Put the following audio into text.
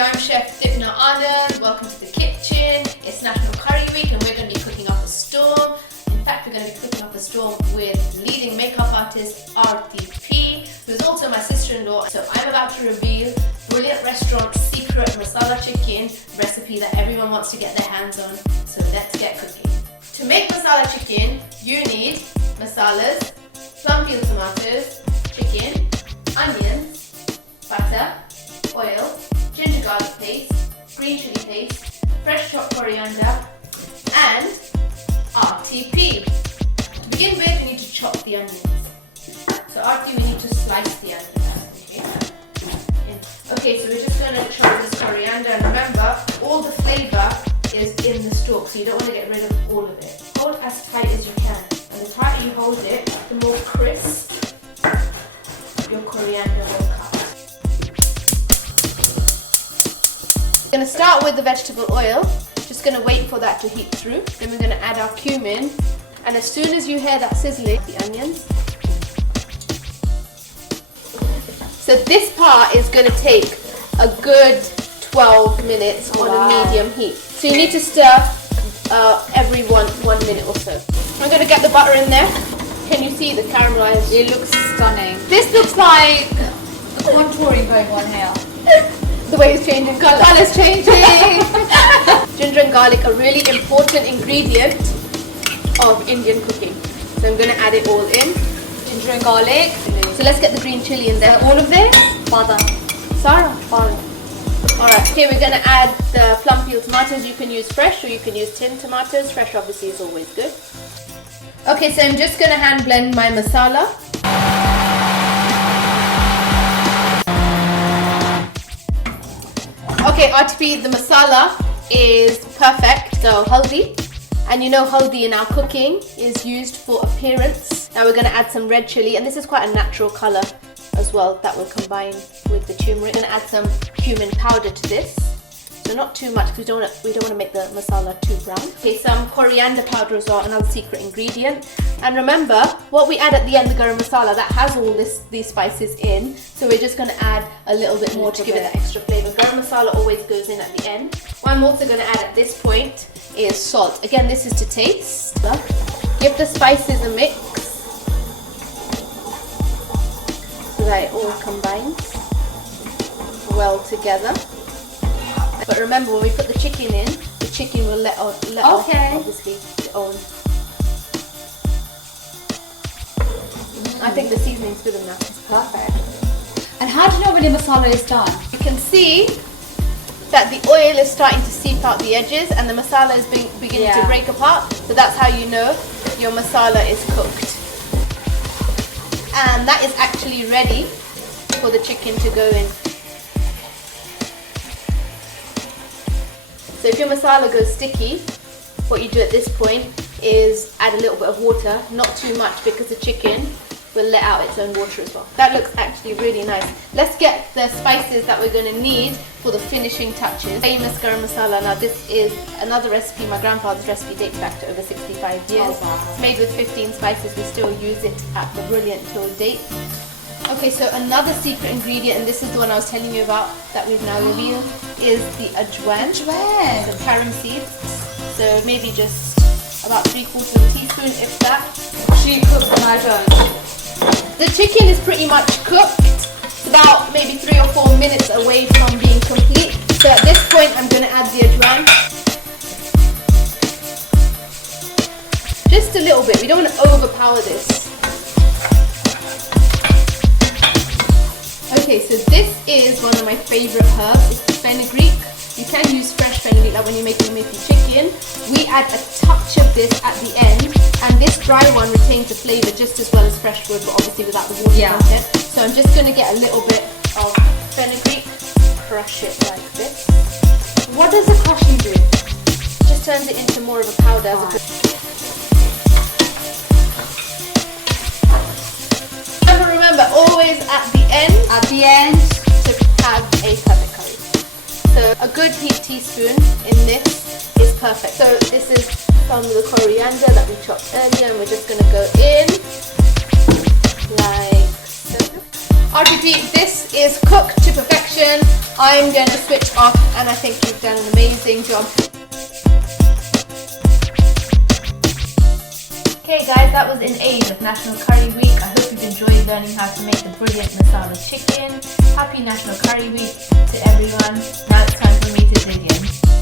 I'm Chef Dipna Anand. Welcome to the kitchen. It's National Curry Week and we're going to be cooking up a storm. In fact, we're going to be cooking up a storm with leading makeup artist RTP, who's also my sister-in-law. So I'm about to reveal brilliant restaurant secret masala chicken recipe that everyone wants to get their hands on. So let's get cooking. To make masala chicken, you need masalas, plum peel tomatoes, chicken, onions, butter, oil, ginger garlic paste, green chili paste, fresh chopped coriander, and RTP. To begin with, we need to chop the onions. So RTP, we need to slice the onions. Okay, so we're just going to chop this coriander, and remember, all the flavour is in the stalk, so you don't want to get rid of all of it. Hold as tight as you can, and the tighter you hold it, the more crisp your coriander will cut. We're going to start with the vegetable oil. Just going to wait for that to heat through. Then we're going to add our cumin, and as soon as you hear that sizzling, the onions. So this part is going to take a good 12 minutes on a medium heat. So you need to stir every one minute or so. I'm going to get the butter in there. Can you see the caramelized? It looks stunning. This looks like the contouring going on here. The way it's changing colour. Colour's changing. Ginger and garlic are really important ingredient of Indian cooking. So I'm going to add it all in. Ginger and garlic. So let's get the green chilli in there. All of this? Bada. Sarah? Bada. Alright, okay, we're going to add the plum peel tomatoes. You can use fresh or you can use tinned tomatoes. Fresh obviously is always good. Okay, so I'm just going to hand blend my masala. Okay, RTP, the masala is perfect. So haldi, and you know haldi in our cooking is used for appearance. Now we're going to add some red chili, and this is quite a natural colour as well that will combine with the turmeric. We're going to add some cumin powder to this. So not too much because we don't want to make the masala too brown. Okay, some coriander powder as well, another secret ingredient. And remember, what we add at the end, the garam masala, that has all these spices in. So we're just going to add a little bit more to give it that extra flavour. Garam masala always goes in at the end. What I'm also going to add at this point is salt. Again, this is to taste. Give the spices a mix so that it all combines well together. But remember, when we put the chicken in, the chicken will let off, obviously, its own. I think the seasoning's good enough. It's perfect. And how do you know when your masala is done? You can see that the oil is starting to seep out the edges and the masala is beginning to break apart. So that's how you know your masala is cooked. And that is actually ready for the chicken to go in. So if your masala goes sticky, what you do at this point is add a little bit of water, not too much because the chicken will let out its own water as well. That looks actually really nice. Let's get the spices that we're going to need for the finishing touches. Famous garam masala. Now this is another recipe, my grandfather's recipe dates back to over 65 years. Oh, wow. It's made with 15 spices, we still use it at the brilliant till date. Okay, so another secret ingredient, and this is the one I was telling you about that we've now revealed, is the ajwain. Ajwain. The carom seeds. So maybe just about 3/4 of a teaspoon, if that. She cooks and I don't. The chicken is pretty much cooked. It's about maybe 3 or 4 minutes away from being complete. So at this point, I'm going to add the ajwain. Just a little bit. We don't want to overpower this. Okay, so this is one of my favourite herbs. It's fenugreek. You can use fresh fenugreek, like when you're making meaty chicken. We add a touch of this at the end, and this dry one retains the flavour just as well as fresh wood, but obviously without the water content. So I'm just going to get a little bit of fenugreek, crush it like this. What does the crushing do? It just turns it into more of a powder. Remember, always at the end, to have a perfect curry. So a good heaped teaspoon in this is perfect. So this is some of the coriander that we chopped earlier, and we're just going to go in like so. RTP, this is cooked to perfection. I'm going to switch off, and I think you've done an amazing job. Okay guys, that was in aid of National Curry Week. I hope you've enjoyed learning how to make the brilliant masala chicken. Happy National Curry Week to everyone. Now it's time for me to dig in.